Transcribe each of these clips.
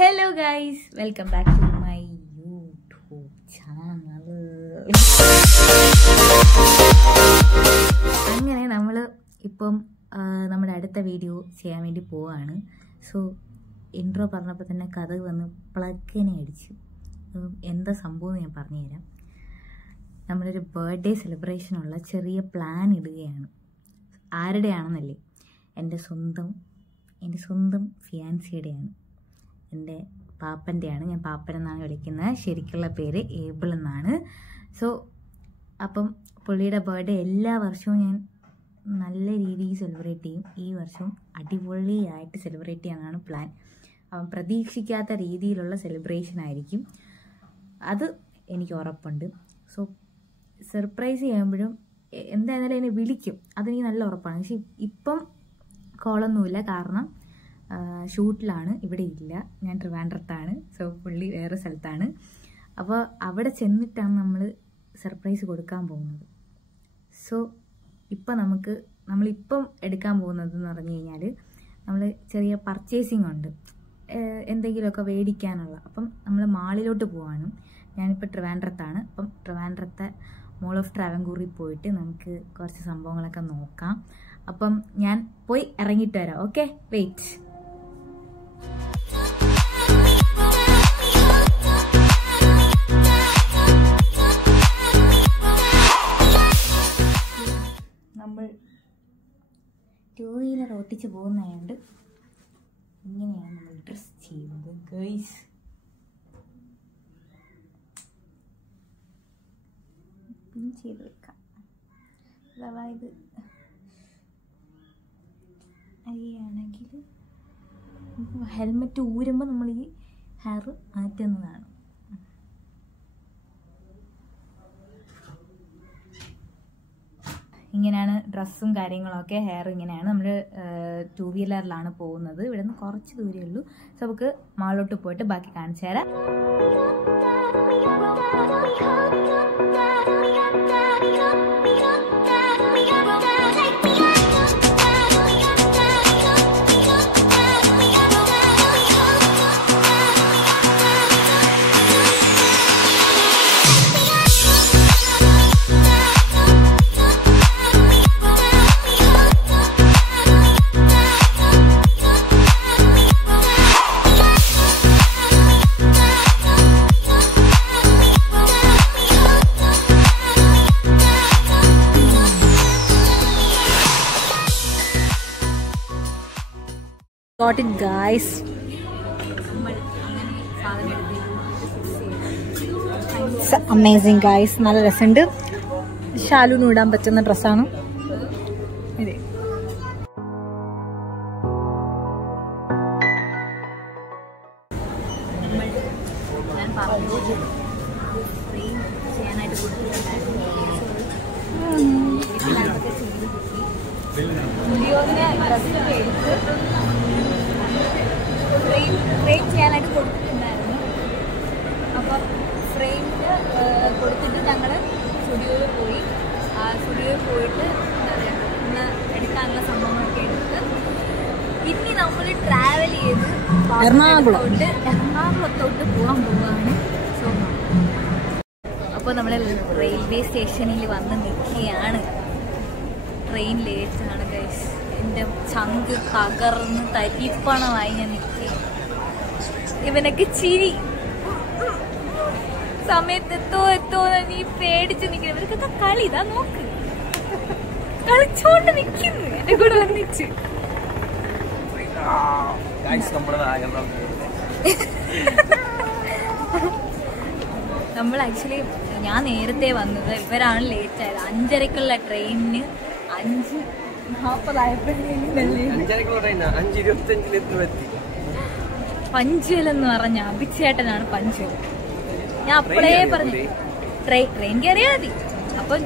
Hello guys, welcome back to my YouTube channel. അങ്ങനെ നമ്മൾ ഇപ്പം നമ്മുടെ അടുത്ത വീഡിയോ ചെയ്യാൻ വേണ്ടി പോവാണ്. സോ ഇൻട്രോ പറഞ്ഞപ്പോൾ തന്നെ കഥ വന്ന് പ്ലഗിനെ അടിച്ചു. എന്താ സംഭവം ഞാൻ പറഞ്ഞുതരാം. നമ്മളൊരു ബർത്ത്ഡേ സെലിബ്രേഷനുള്ള ചെറിയ പ്ലാൻ ഇടുകയാണ്. ആരുടെയാണെന്നല്ലേ? എൻ്റെ സ്വന്തം ഫിയാൻസിയുടെയാണ്. എൻ്റെ പാപ്പൻ്റെയാണ്. ഞാൻ പാപ്പൻ എന്നാണ് വിളിക്കുന്നത്. ശരിക്കുള്ള പേര് ഏബിൾ എന്നാണ്. സോ അപ്പം പുള്ളിയുടെ ബർത്ത്ഡേ എല്ലാ വർഷവും ഞാൻ നല്ല രീതിയിൽ സെലിബ്രേറ്റ് ചെയ്യും. ഈ വർഷവും അടിപൊളിയായിട്ട് സെലിബ്രേറ്റ് ചെയ്യാനാണ് പ്ലാൻ. അപ്പം പ്രതീക്ഷിക്കാത്ത രീതിയിലുള്ള സെലിബ്രേഷൻ ആയിരിക്കും. അത് എനിക്ക് ഉറപ്പുണ്ട്. സോ സർപ്രൈസ് ചെയ്യുമ്പോഴും എന്തായാലും എന്നെ വിളിക്കും, അതെനിക്ക് നല്ല ഉറപ്പാണ്. പക്ഷെ ഇപ്പം കോളൊന്നുമില്ല, കാരണം ഷൂട്ടിലാണ്. ഇവിടെ ഇല്ല, ഞാൻ ട്രിവാൻഡ്രത്താണ്. സോ പുള്ളി വേറെ സ്ഥലത്താണ്. അപ്പോൾ അവിടെ ചെന്നിട്ടാണ് നമ്മൾ സർപ്രൈസ് കൊടുക്കാൻ പോകുന്നത്. സോ ഇപ്പം നമ്മളിപ്പം എടുക്കാൻ പോകുന്നതെന്ന് പറഞ്ഞു കഴിഞ്ഞാൽ നമ്മൾ ചെറിയ പർച്ചേസിങ് ഉണ്ട്, എന്തെങ്കിലുമൊക്കെ മേടിക്കാനുള്ള. അപ്പം നമ്മൾ മാളിലോട്ട് പോവാണ്. ഞാനിപ്പോൾ ട്രിവാൻഡ്രത്താണ്. അപ്പം ട്രിവാൻഡ്രത്തെ മോൾ ഓഫ് ട്രാവൻകൂറിൽ പോയിട്ട് നമുക്ക് കുറച്ച് സംഭവങ്ങളൊക്കെ നോക്കാം. അപ്പം ഞാൻ പോയി ഇറങ്ങിയിട്ട് വരാം. Okay, wait. നമ്മൾ 2 വീലർ ഓട്ടിച്ച് പോകുന്നതുകൊണ്ട് ഇങ്ങനെയാണ് നമ്മൾ ഡ്രസ് ചെയ്യുന്നത് ഗൈസ്. പിൻ ചെയ്ത് വെക്കാം. അഥവാ ഇത് അറിയാണെങ്കിൽ ഹെൽമെറ്റ് ഊരുമ്പോൾ നമ്മൾ ഈ ഹെയർ മാറ്റുന്നതാണ്. ഇങ്ങനെയാണ് ഡ്രസ്സും കാര്യങ്ങളൊക്കെ. ഹെയർ ഇങ്ങനെയാണ്. നമ്മൾ 2 വീലറിലാണ് പോകുന്നത്. ഇവിടെ നിന്ന് കുറച്ച് ദൂരമേ ഉള്ളൂ. സോ നമുക്ക് മാളിലോട്ട് പോയിട്ട് ബാക്കി കാണിച്ചു തരാം. Got it guys. Amazing guys. നല്ല രസമുണ്ട്. ഷാലുവിന് ഇടാൻ പറ്റുന്ന ഡ്രസ്സാണ് ഇത്. ഞാൻ പറഞ്ഞു ചെയ്യാനായിട്ട് ഫ്രെയിം ചെയ്യാനായിട്ട് കൊടുത്തിട്ടുണ്ടായിരുന്നു. അപ്പം ഫ്രെയിമിന് കൊടുത്തിട്ട് ഞങ്ങൾ സ്റ്റുഡിയോയിൽ പോയി. സ്റ്റുഡിയോയിൽ പോയിട്ട് എന്താ പറയുക, ഇന്ന് എടുക്കാനുള്ള സംഭവങ്ങളൊക്കെ എടുത്ത് ഇനി നമ്മൾ ട്രാവൽ ചെയ്ത് എറണാകുളത്തോട്ട് പോകാൻ പോവുകയാണ്. സോ അപ്പോൾ നമ്മൾ റെയിൽവേ സ്റ്റേഷനിൽ വന്ന് നിൽക്കുകയാണ്. ട്രെയിൻ ലേറ്റാണ് ഗൈസ്. എൻ്റെ ചങ്ക് തകർന്ന് തരിപ്പണമായി ഞാൻ നിൽക്കുക. ഇവനൊക്കെ ചിരി സമയത്ത് എത്തോ നീ പേടിച്ച് നിൽക്കണം. ഇവർക്കൊക്കെ കളി ഇതാ നോക്ക്, കളിച്ചോണ്ട് നിൽക്കുന്നു എന്നെ കൂടെ വന്നിച്ച്. നമ്മൾ ആക്ച്വലി ഞാൻ നേരത്തെ വന്നത്, ഇവരാണ് ലേറ്റ് ആയത്. 5:30ക്കുള്ള ട്രെയിനിന് 5:25 പഞ്ചുവലെന്ന് പറഞ്ഞ അഭിച്ചേട്ടനാണ് പഞ്ചുവൽ. ഞാൻ അപ്പോഴേ പറഞ്ഞു ട്രെയിൻ കയറിയാൽ മതി. അപ്പം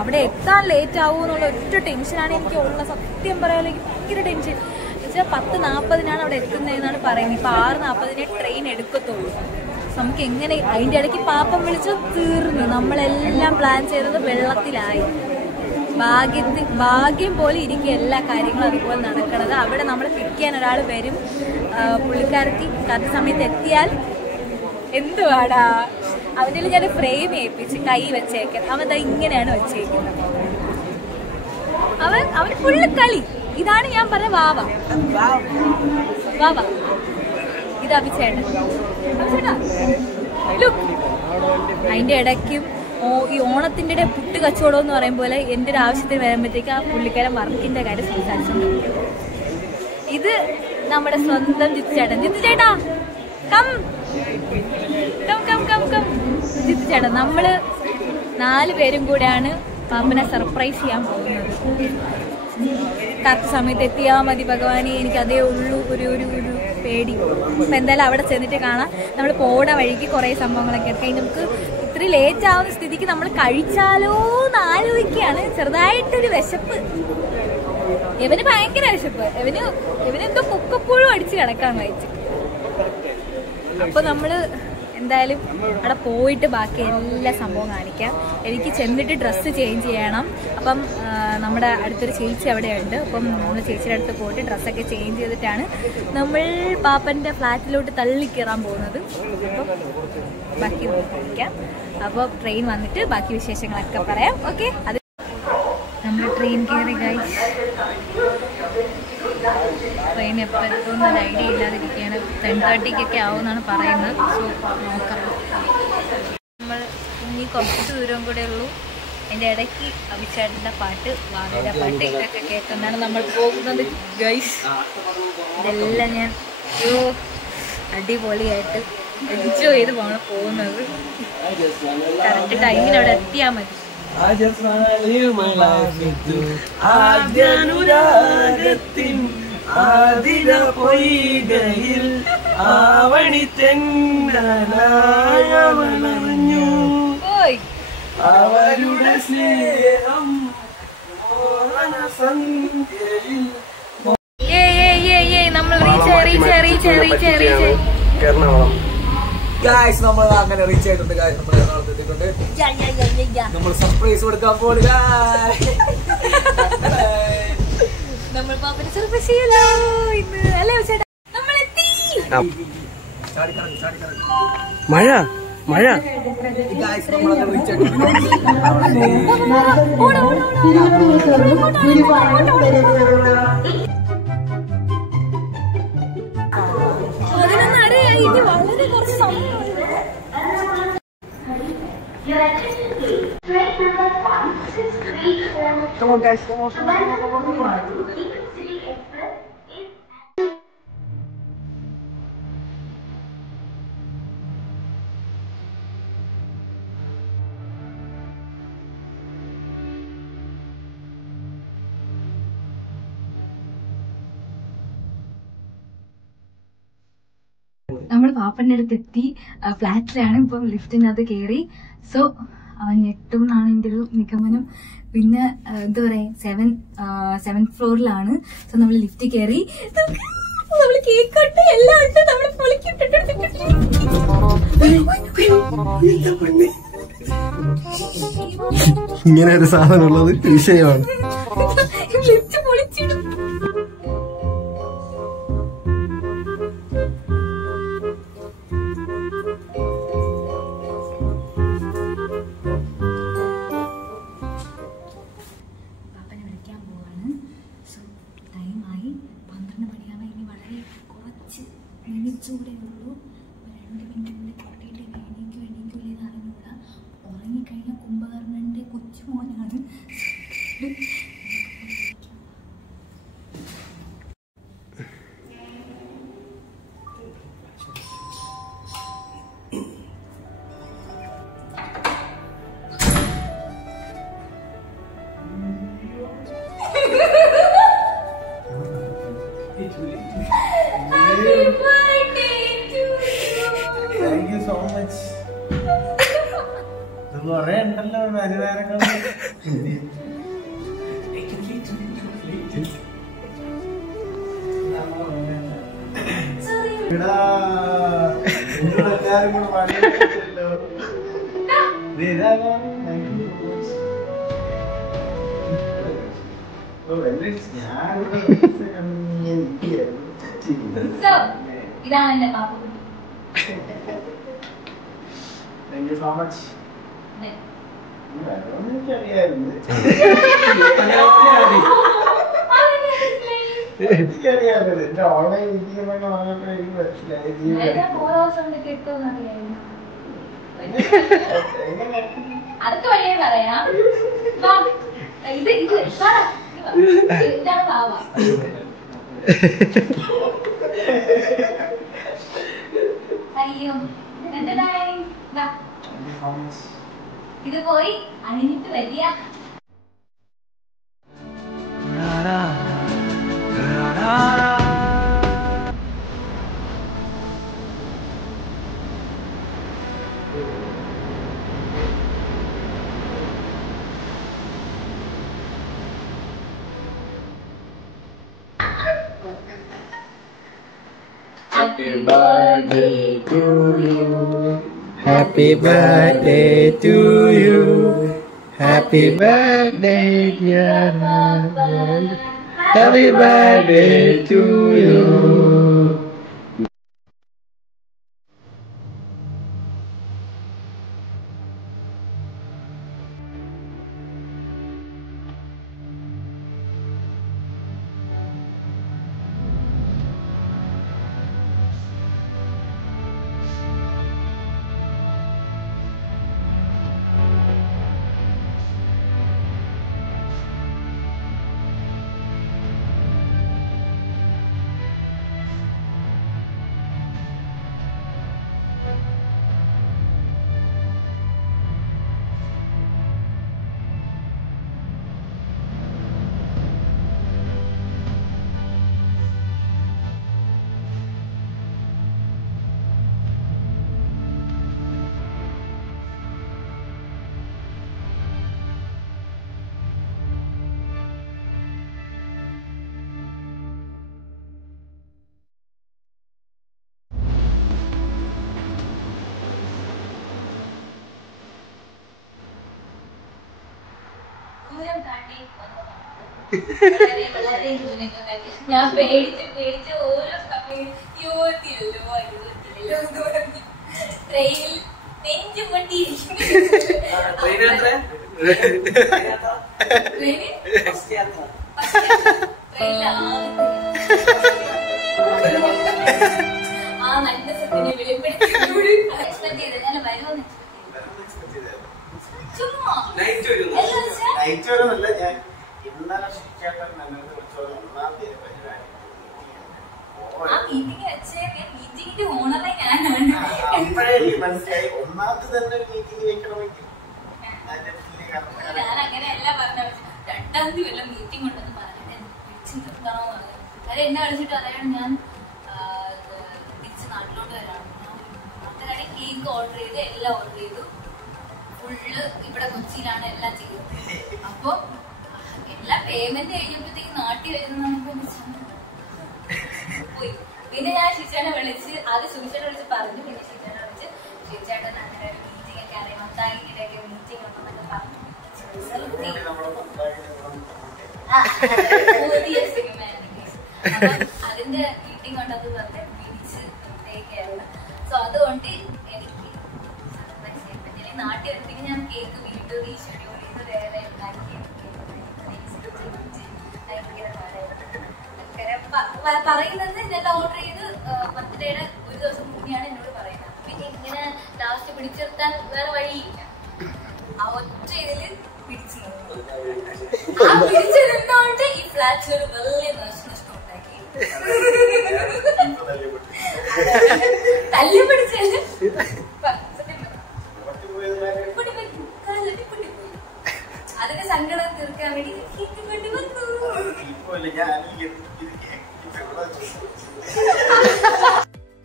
അവിടെ എത്താൻ ലേറ്റ് ആവൂ എന്നുള്ള ഒറ്റ ടെൻഷനാണ് എനിക്ക് ഉള്ള. സത്യം പറയാൻ ഭയങ്കര ടെൻഷൻ. എന്നുവെച്ചാൽ 10:40 അവിടെ എത്തുന്നതെന്നാണ് പറയുന്നത്. ഇപ്പം 6:40 ട്രെയിൻ എടുക്കത്തുള്ളൂ. നമുക്ക് എങ്ങനെ അതിൻ്റെ ഇടയ്ക്ക് പാപ്പം വിളിച്ച് തീർന്നു. നമ്മളെല്ലാം പ്ലാൻ ചെയ്തത് വെള്ളത്തിലായി. ഭാഗ്യം പോലെ ഇരിക്കും എല്ലാ കാര്യങ്ങളും അതുപോലെ നടക്കണത്. അവിടെ നമ്മൾ പിക്ക് ചെയ്യാൻ ഒരാൾ വരും, പുള്ളിക്കാരത്തി കറക്റ്റ് സമയത്ത് എത്തിയാൽ എന്തുവാടാ അവൻ്റെ ഞാൻ ഫ്രെയിം ഏൽപ്പിച്ച് കൈ വെച്ചേക്കാൻ. അവൻ ഇങ്ങനെയാണ് വെച്ചേക്കുന്നത്. അവൻ ഫുള്ള് കളി. ഇതാണ് ഞാൻ പറഞ്ഞ വാവ. ഇത് അഭിചേട്ടൻ. അതിന്റെ ഇടയ്ക്കും ഈ ഓണത്തിന്റെ ഇടയിൽ പുട്ട് കച്ചവടം എന്ന് പറയും പോലെ എൻ്റെ ഒരു ആവശ്യത്തിന് വരുമ്പോഴത്തേക്ക് ആ പുള്ളിക്കാരൻ വർക്കിന്റെ കാര്യം സംസാരിച്ചുകൊണ്ടിരിക്കും. ഇത് നമ്മുടെ സ്വന്തം ജിത്തുചേട്ടൻ. ജിത്തുചേട്ടാ come come come come come ജിത്തുചേട്ടൻ. നമ്മള് 4 പേരും കൂടെയാണ് പാപ്പനെ സർപ്രൈസ് ചെയ്യാൻ പോകുന്നത്. കറക്റ്റ് സമയത്ത് എത്തിയാ മതി ഭഗവാനെ, എനിക്ക് അതേ ഉള്ളൂ ഒരു പേടി. അപ്പൊ എന്തായാലും അവിടെ ചെന്നിട്ട് കാണാം. നമ്മൾ പോണ വഴിക്ക് കുറെ സംഭവങ്ങളൊക്കെ എടുക്കാം. നമുക്ക് ഇത്ര ലേറ്റ് ആവുന്ന സ്ഥിതിക്ക് നമ്മൾ കഴിച്ചാലോ എന്ന് ആലോചിക്കുകയാണ്. ചെറുതായിട്ടൊരു വിശപ്പ്. ഇവന് ഭയങ്കര വിശപ്പ്. ഇവനെന്തോ കുക്കപ്പുഴും അടിച്ച് കിടക്കാൻ വായിച്ചു. അപ്പൊ നമ്മള് എന്തായാലും അവിടെ പോയിട്ട് ബാക്കി എല്ലാ സംഭവം കാണിക്കാം. എനിക്ക് ചെന്നിട്ട് ഡ്രസ്സ് ചേഞ്ച് ചെയ്യണം. അപ്പം നമ്മുടെ അടുത്തൊരു ചേച്ചി അവിടെയുണ്ട്. അപ്പം നമ്മൾ ചേച്ചിയുടെ അടുത്ത് പോയിട്ട് ഡ്രസ്സൊക്കെ ചേഞ്ച് ചെയ്തിട്ടാണ് നമ്മൾ പാപ്പൻ്റെ ഫ്ലാറ്റിലോട്ട് തള്ളിക്കയറാൻ പോകുന്നത്. അപ്പം ബാക്കി കാണിക്കാം. അപ്പോൾ ട്രെയിൻ വന്നിട്ട് ബാക്കി വിശേഷങ്ങളൊക്കെ പറയാം. ഓക്കെ, അത് നമ്മൾ ട്രെയിൻ കയറി ഗൈസ്. ട്രെയിൻ എപ്പോൾ എത്തുമെന്നൊരു ഐഡിയ ഇല്ലാതിരിക്കുകയാണ്. 10:30 ആവുമെന്നാണ് പറയുന്നത്. സോ നോക്കാം. നമ്മൾ ഇനി കുറച്ച് ദൂരം കൂടെ ഉള്ളൂ. അതിൻ്റെ ഇടയ്ക്ക് അഭിചേട്ടൻ്റെ പാട്ട്, വാവയുടെ പാട്ട്, ഇതൊക്കെ കേൾക്കുന്നതാണ് നമ്മൾ പോകുന്നത് ഗൈസ്. ഇതെല്ലാം ഞാൻ അടിപൊളിയായിട്ട് എൻജോയ് ചെയ്ത് പോകുന്നത്. കറക്റ്റ് ടൈമിന് അവിടെ എത്തിയാൽ മതി. ആതിര പൊയ്കയിൽ ആവണി തെന്നലായവളറിഞ്ഞു അവരുടെ സ്നേഹം സന്ധ്യയിൽ. നമ്മൾ എറണാകുളം ഗായ്സ്, നമ്മൾ അങ്ങനെ റീച്ച് ആയിട്ടുണ്ട്. ഗായ്സ് നമ്മൾ എറണാകുളത്ത് എത്തിയിട്ടുണ്ട്. നമ്മൾ സർപ്രൈസ് കൊടുക്കാൻ പോകുക. നമ്മൾ പാപ്പനെ സർപ്രൈസ് ചെയ്യല്ലോ ഇന്ന്. അല്ലേ ചേട്ടാ, നമ്മൾ എത്തി. മഴ ഗായ്സ്, നമ്മൾ അങ്ങനെ റീച്ച് ആയിട്ടുണ്ട്. ഇനി വളരെ കുറച്ച് സമയം. Come on guys, come on. നമ്മൾ പാപ്പന്റെ അടുത്ത് എത്തി. ഫ്ലാറ്റിലാണ് ഇപ്പം. ലിഫ്റ്റിനകത്ത് കയറി. സോ അവൻ ഞെട്ടും എന്നാണ് എൻ്റെ ഒരു നിഗമനം. പിന്നെ എന്താ പറയാ, 7th ഫ്ലോറിലാണ്. സോ നമ്മൾ ലിഫ്റ്റ് കയറി. നമ്മൾ കേക്ക് കട്ട് എല്ലാം ഉണ്ട്. നമ്മൾ ഇങ്ങനെ ഒരു സാധനം ഉള്ളത് വിഷയമാണ്. ലിഫ്റ്റ് പൊളിച്ചിടും. കൂടെ ഉള്ളൂ. 2 മിനിറ്റിനുള്ളിൽ കട്ടിയിട്ട് എണീക്കും അറിഞ്ഞൂടാ. ഉറങ്ങിക്കഴിഞ്ഞാൽ കുംഭകർണന്റെ കൊച്ചുമോനാണ്. Thank you so much. കുറേ ഉണ്ടല്ലോ പരിവാരങ്ങൾ. എല്ലാരും കൂടെ പണിയെടുത്തല്ലോ. Thank you. ഇതാണ് എന്റെ പാപ്പുകുട്ടി. Thank you so much. അതെ. എനിക്കറിയായിരുന്നു. എന്റെ ഓൺലൈൻ മീറ്റിംഗ് എന്നൊക്കെ പറഞ്ഞപ്പോൾ എനിക്ക് മനസ്സിലായി. അടുത്ത വഴിയെ പറയാം. ഇത് ഇതാണ് പാവ. അയ്യോ എന്തായി ഇത് പോയി അണിഞ്ഞിട്ട് വരിക. Happy birthday to you. Happy birthday to you. Happy birthday, dear Papa. Happy birthday to you. ഞാൻ പേടിച്ച് ഓരോ സമയം യോത്തിയല്ലോ ട്രെയിനിൽ നെഞ്ചു കൊണ്ടിരിക്കുന്നു. ആ നല്ല സത്യനെ വെളിപ്പെടുത്തിയോട് എക്സ്പെക്ട് ചെയ്ത് ഞാൻ വരുമെന്ന് ചുമ്മാ ആ മീറ്റിംഗ് വെച്ചേ മീറ്റിംഗിന്റെ ഓണറെ ഞാനാണ്. മനസ്സിലായി. ഒന്നാമത് തന്നെ ഒരു മീറ്റിംഗ് വെക്കണമെങ്കിൽ ഞാൻ അങ്ങനെയല്ല പറഞ്ഞത്. 2-ാം തീയതി വല്ല മീറ്റിംഗ് ഉണ്ടെന്ന് പറഞ്ഞിട്ട് തിരിച്ച് നിർത്തണമെന്ന് പറഞ്ഞു. അത് എന്നെ വിളിച്ചിട്ട് അറിയാൻ ഞാൻ തിരിച്ച് നാട്ടിലോട്ട് വരാണ്. നാട്ടുകാരി കേക്ക് ഓർഡർ ചെയ്ത് എല്ലാം ഓർഡർ ചെയ്തു. ഫുള്ള് ഇവിടെ കൊച്ചിയിലാണ് എല്ലാം ചെയ്തത്. അപ്പൊ എല്ലാ പേയ്മെന്റ് കഴിഞ്ഞപ്പോഴത്തേക്ക് നാട്ടിൽ വരുന്ന പോയി. പിന്നെ ഞാൻ ശിക്ഷനെ വിളിച്ച് ആദ്യം സുവിശേഷനെ വിളിച്ച് പറഞ്ഞു. പിന്നെ ശിക്ഷനെ വിളിച്ച് ശിക്ഷേട്ടൻ അങ്ങനെ ഒരു മീറ്റിംഗ് ഒക്കെ അറിയാം, മത്തായിക്കിടെയൊക്കെ മീറ്റിംഗ് ഉണ്ടെന്നൊക്കെ പറഞ്ഞു. പുതിയ സിനിമ അതിന്റെ മീറ്റിംഗ് ഉണ്ടെന്ന് പറഞ്ഞ് വിളിച്ച് ഇട്ടേക്കായിരുന്നു. സോ അതുകൊണ്ട് എനിക്ക് നാട്ടിൽ വരുമ്പോഴത്തേക്ക് ഞാൻ കേക്ക് വീണ്ടും റീഷെഡ്യൂൾ ചെയ്ത് വേറെ ഉണ്ടാക്കി പറയുന്നത് ഞാൻ ഓർഡർ ചെയ്ത് ബർത്ത്ഡേയുടെ ഒരു ദിവസം മുന്നെയാണ് എന്നോട് പറയുന്നത്. പിന്നെ ഇങ്ങനെ ലാസ്റ്റ് പിടിച്ചു നിർത്താൻ വേറെ വഴിയില്ല. ആ ഒറ്റ ഇതില് പിടിച്ചു നിർത്തും. ആ പിടിച്ചു നിന്നോണ്ട് ഈ ഫ്ലാറ്റിലൊരു വലിയ നഷ്ടം ഉണ്ടാക്കി. തല്ലി പിടിച്ചത് അതിന്റെ സങ്കടം തീർക്കാൻ വേണ്ടി കൊണ്ട് വന്നു.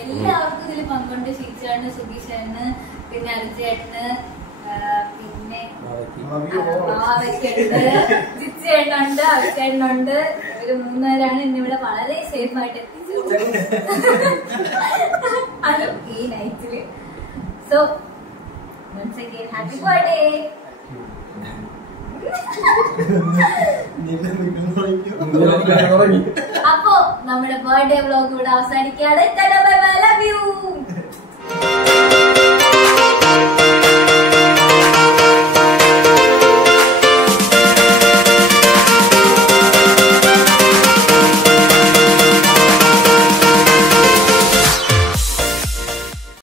എല്ലാവർക്കും ഇതിൽ പങ്കുണ്ട്. ശീച്ചേട്ടന്, സുധീഷേട്ടന്, പിന്നെ അർജേട്ടന്, പിന്നെ ജിച്ചേട്ടനുണ്ട്, അർച്ചേട്ടനുണ്ട്. ഇവര് 3 പേരാണ് ഇന്നിവിടെ വളരെ സേഫ് ആയിട്ട് എത്തിച്ചത്. അത് ഈ നൈറ്റില്. So once again happy birthday. അപ്പോ നമ്മുടെ ബർത്ത്ഡേ വ്ലോഗ് ഇവിടെ അവസാനിക്കുകയാണ്.